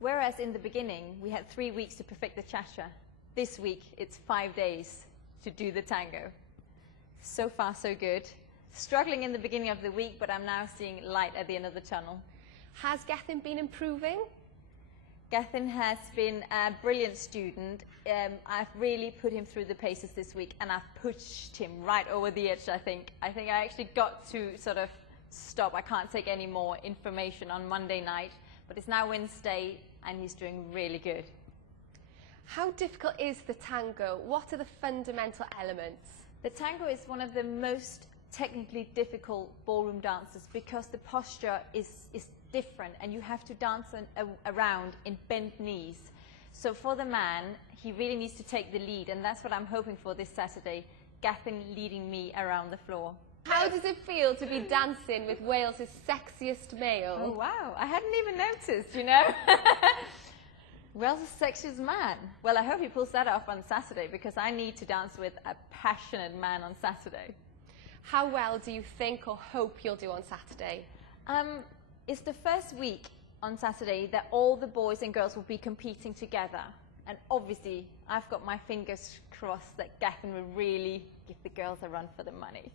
Whereas in the beginning, we had 3 weeks to perfect the cha-cha. This week, it's 5 days to do the tango. So far, so good. Struggling in the beginning of the week, but I'm now seeing light at the end of the tunnel. Has Gethin been improving? Gethin has been a brilliant student. I've really put him through the paces this week, and I've pushed him right over the edge, I think. I think I actually got to sort of stop. I can't take any more information on Monday night, but it's now Wednesday, and he's doing really good. How difficult is the tango? What are the fundamental elements? The tango is one of the most technically difficult ballroom dances because the posture is different, and you have to dance around in bent knees. So for the man, he really needs to take the lead, and that's what I'm hoping for this Saturday, Gethin leading me around the floor. How does it feel to be dancing with Wales' sexiest male? Oh wow, I hadn't even noticed, you know. Wales' sexiest man. Well, I hope he pulls that off on Saturday, because I need to dance with a passionate man on Saturday. How well do you think or hope you'll do on Saturday? It's the first week on Saturday that all the boys and girls will be competing together. And obviously, I've got my fingers crossed that Gethin will really give the girls a run for the money.